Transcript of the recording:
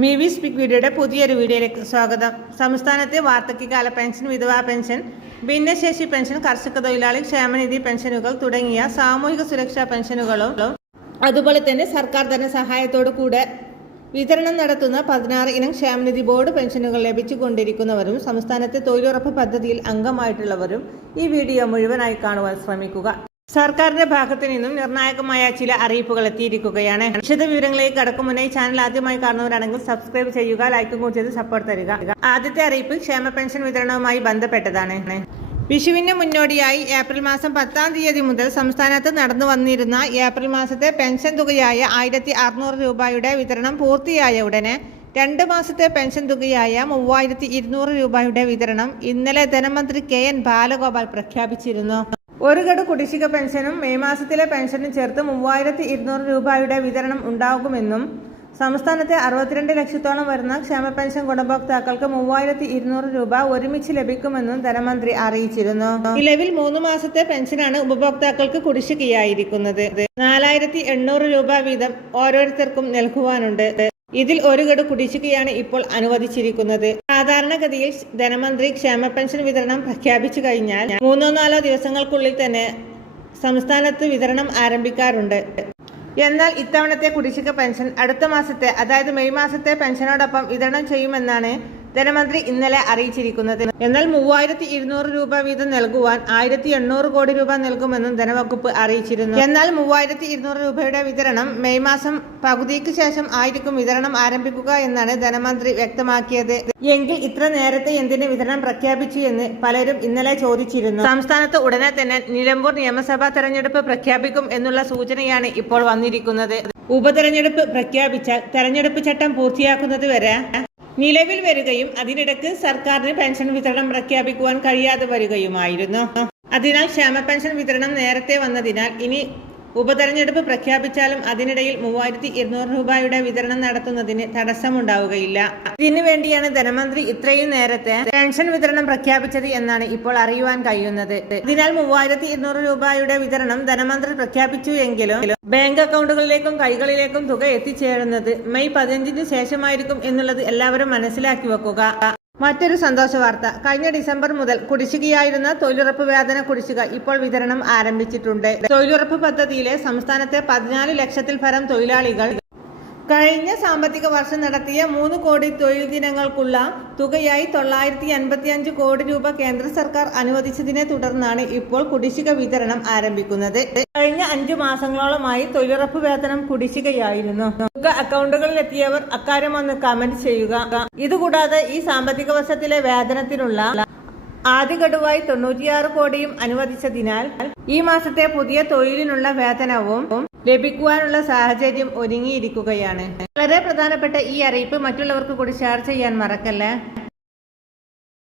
മി V സ്പിക് വീഡിയോയുടെ പുതിയൊരു വീഡിയോയിലേക്ക് സ്വാഗതം. സംസ്ഥാനത്തെ വാർദ്ധക്യകാല പെൻഷൻ വിധവാ പെൻഷൻ ഭിന്നശേഷി പെൻഷൻ കർഷക തൊഴിലാളി ക്ഷേമനിധി പെൻഷനുകൾ തുടങ്ങിയ സാമൂഹിക സുരക്ഷാ പെൻഷനുകളും അതുപോലെ തന്നെ സർക്കാർ ധനസഹായത്തോടു കൂടെ വിതരണം നടത്തുന്ന പതിനാറ് ഇനം ക്ഷേമനിധി ബോർഡ് പെൻഷനുകൾ ലഭിച്ചുകൊണ്ടിരിക്കുന്നവരും സംസ്ഥാനത്തെ തൊഴിലുറപ്പ് പദ്ധതിയിൽ അംഗമായിട്ടുള്ളവരും ഈ വീഡിയോ മുഴുവനായി കാണുവാൻ ശ്രമിക്കുക. സർക്കാരിന്റെ ഭാഗത്തു നിന്നും നിർണായകമായ ചില അറിയിപ്പുകൾ എത്തിയിരിക്കുകയാണ്. വിശദ വിവരങ്ങളിലേക്ക് കടക്കും മുന്നേ ചാനൽ ആദ്യമായി കാണുന്നവരാണെങ്കിൽ സബ്സ്ക്രൈബ് ചെയ്യുക ലൈക്കും കൂടി ചെയ്ത് സപ്പോർട്ട് തരിക. ആദ്യത്തെ അറിയിപ്പ് ക്ഷേമ പെൻഷൻ വിതരണവുമായി ബന്ധപ്പെട്ടതാണ്. വിഷുവിന് മുന്നോടിയായി ഏപ്രിൽ മാസം പത്താം തീയതി മുതൽ സംസ്ഥാനത്ത് നടന്നു വന്നിരുന്ന ഏപ്രിൽ മാസത്തെ പെൻഷൻ തുകയായ ആയിരത്തി അറുന്നൂറ് രൂപയുടെ വിതരണം പൂർത്തിയായ ഉടനെ രണ്ട് മാസത്തെ പെൻഷൻ തുകയായ മൂവായിരത്തി ഇരുന്നൂറ് രൂപയുടെ വിതരണം ഇന്നലെ ധനമന്ത്രി കെ എൻ ബാലഗോപാൽ പ്രഖ്യാപിച്ചിരുന്നു. ഒരു ഗഡു കുടിശ്ശിക പെൻഷനും മെയ് മാസത്തിലെ പെൻഷനും ചേർത്ത് മൂവായിരത്തി ഇരുന്നൂറ് രൂപയുടെ വിതരണം ഉണ്ടാകുമെന്നും സംസ്ഥാനത്തെ അറുപത്തിരണ്ട് ലക്ഷത്തോളം വരുന്ന ക്ഷേമ പെൻഷൻ ഗുണഭോക്താക്കൾക്ക് മൂവായിരത്തി ഇരുന്നൂറ് രൂപ ഒരുമിച്ച് ലഭിക്കുമെന്നും ധനമന്ത്രി അറിയിച്ചിരുന്നു. നിലവിൽ മൂന്ന് മാസത്തെ പെൻഷനാണ് ഉപഭോക്താക്കൾക്ക് കുടിശ്ശികയായിരിക്കുന്നത്. നാലായിരത്തി എണ്ണൂറ് രൂപ വീതം ഓരോരുത്തർക്കും നൽകുവാനുണ്ട്. ഇതിൽ ഒരു ഗഡു കുടിശ്ശികയാണ് ഇപ്പോൾ അനുവദിച്ചിരിക്കുന്നത്. സാധാരണഗതിയിൽ ധനമന്ത്രി ക്ഷേമ പെൻഷൻ വിതരണം പ്രഖ്യാപിച്ചു കഴിഞ്ഞാൽ മൂന്നോ നാലോ ദിവസങ്ങൾക്കുള്ളിൽ തന്നെ സംസ്ഥാനത്ത് വിതരണം ആരംഭിക്കാറുണ്ട്. എന്നാൽ ഇത്തവണത്തെ കുടിശ്ശിക പെൻഷൻ അടുത്ത മാസത്തെ അതായത് മെയ് മാസത്തെ പെൻഷനോടൊപ്പം വിതരണം ചെയ്യുമെന്നാണ് ധനമന്ത്രി ഇന്നലെ അറിയിച്ചിരിക്കുന്നത് എന്നാൽ മൂവായിരത്തി ഇരുന്നൂറ് രൂപ വീതം നൽകുവാൻ ആയിരത്തി എണ്ണൂറ് കോടി രൂപ നൽകുമെന്നും ധനവകുപ്പ് അറിയിച്ചിരുന്നു. എന്നാൽ മൂവായിരത്തി ഇരുന്നൂറ് രൂപയുടെ വിതരണം മെയ് മാസം പകുതിക്ക് ശേഷം ആയിരിക്കും വിതരണം ആരംഭിക്കുക എന്നാണ് ധനമന്ത്രി വ്യക്തമാക്കിയത്. എങ്കിൽ ഇത്ര നേരത്തെ എന്തിന് വിതരണം പ്രഖ്യാപിച്ചു എന്ന് പലരും ഇന്നലെ ചോദിച്ചിരുന്നു. സംസ്ഥാനത്ത് ഉടനെ തന്നെ നിലമ്പൂർ നിയമസഭാ തെരഞ്ഞെടുപ്പ് പ്രഖ്യാപിക്കും എന്നുള്ള സൂചനയാണ് ഇപ്പോൾ വന്നിരിക്കുന്നത്. ഉപതെരഞ്ഞെടുപ്പ് പ്രഖ്യാപിച്ചാൽ തെരഞ്ഞെടുപ്പ് ചട്ടം പൂർത്തിയാക്കുന്നത് വരെ നിലവിൽ വരികയും അതിനിടയ്ക്ക് സർക്കാരിന് പെൻഷൻ വിതരണം പ്രഖ്യാപിക്കുവാൻ കഴിയാതെ വരികയുമായിരുന്നു. അതിനാൽ ക്ഷേമ പെൻഷൻ വിതരണം നേരത്തെ വന്നതിനാൽ ഇനി ഉപതെരഞ്ഞെടുപ്പ് പ്രഖ്യാപിച്ചാലും അതിനിടയിൽ മൂവായിരത്തി ഇരുന്നൂറ് രൂപയുടെ വിതരണം നടത്തുന്നതിന് തടസ്സമുണ്ടാവുകയില്ല. ഇതിനു വേണ്ടിയാണ് ധനമന്ത്രി ഇത്രയും നേരത്തെ പെൻഷൻ വിതരണം പ്രഖ്യാപിച്ചത് എന്നാണ് ഇപ്പോൾ അറിയുവാൻ കഴിയുന്നത്. അതിനാൽ മൂവായിരത്തി ഇരുന്നൂറ് രൂപയുടെ വിതരണം ധനമന്ത്രി പ്രഖ്യാപിച്ചു എങ്കിലും ബാങ്ക് അക്കൗണ്ടുകളിലേക്കും കൈകളിലേക്കും തുക എത്തിച്ചേരുന്നത് മെയ് പതിനഞ്ചിന് ശേഷമായിരിക്കും എന്നുള്ളത് എല്ലാവരും മനസ്സിലാക്കി വെക്കുക. മറ്റൊരു സന്തോഷ വാർത്ത. കഴിഞ്ഞ ഡിസംബർ മുതൽ കുടിശ്ശികയായിരുന്ന തൊഴിലുറപ്പ് വേതന കുടിശ്ശിക ഇപ്പോൾ വിതരണം ആരംഭിച്ചിട്ടുണ്ട്. തൊഴിലുറപ്പ് പദ്ധതിയിലെ സംസ്ഥാനത്തെ പതിനാല് ലക്ഷത്തിൽ പരം തൊഴിലാളികൾ കഴിഞ്ഞ സാമ്പത്തിക വർഷം നടത്തിയ മൂന്ന് കോടി തൊഴിൽ ദിനങ്ങൾക്കുള്ള തുകയായി തൊള്ളായിരത്തി അൻപത്തി അഞ്ച് കോടി രൂപ കേന്ദ്ര സർക്കാർ അനുവദിച്ചതിനെ തുടർന്നാണ് ഇപ്പോൾ കുടിശ്ശിക വിതരണം ആരംഭിക്കുന്നത്. കഴിഞ്ഞ അഞ്ചു മാസങ്ങളോളമായി തൊഴിലുറപ്പ് വേതനം കുടിശ്ശികയായിരുന്നു. തുക അക്കൗണ്ടുകളിൽ എത്തിയവർ അക്കാര്യം ഒന്ന് കമന്റ് ചെയ്യുക. ഇതുകൂടാതെ ഈ സാമ്പത്തിക വർഷത്തിലെ വേതനത്തിനുള്ള ആദ്യ ഗഡുവായി തൊണ്ണൂറ്റിയാറ് കോടിയും അനുവദിച്ചതിനാൽ ഈ മാസത്തെ പുതിയ തൊഴിലിനുള്ള വേതനവും ലഭിക്കുവാനുള്ള സാഹചര്യം ഒരുങ്ങിയിരിക്കുകയാണ്. വളരെ പ്രധാനപ്പെട്ട ഈ അറിയിപ്പ് മറ്റുള്ളവർക്ക് കൂടി ഷെയർ ചെയ്യാൻ മറക്കല്ലേ?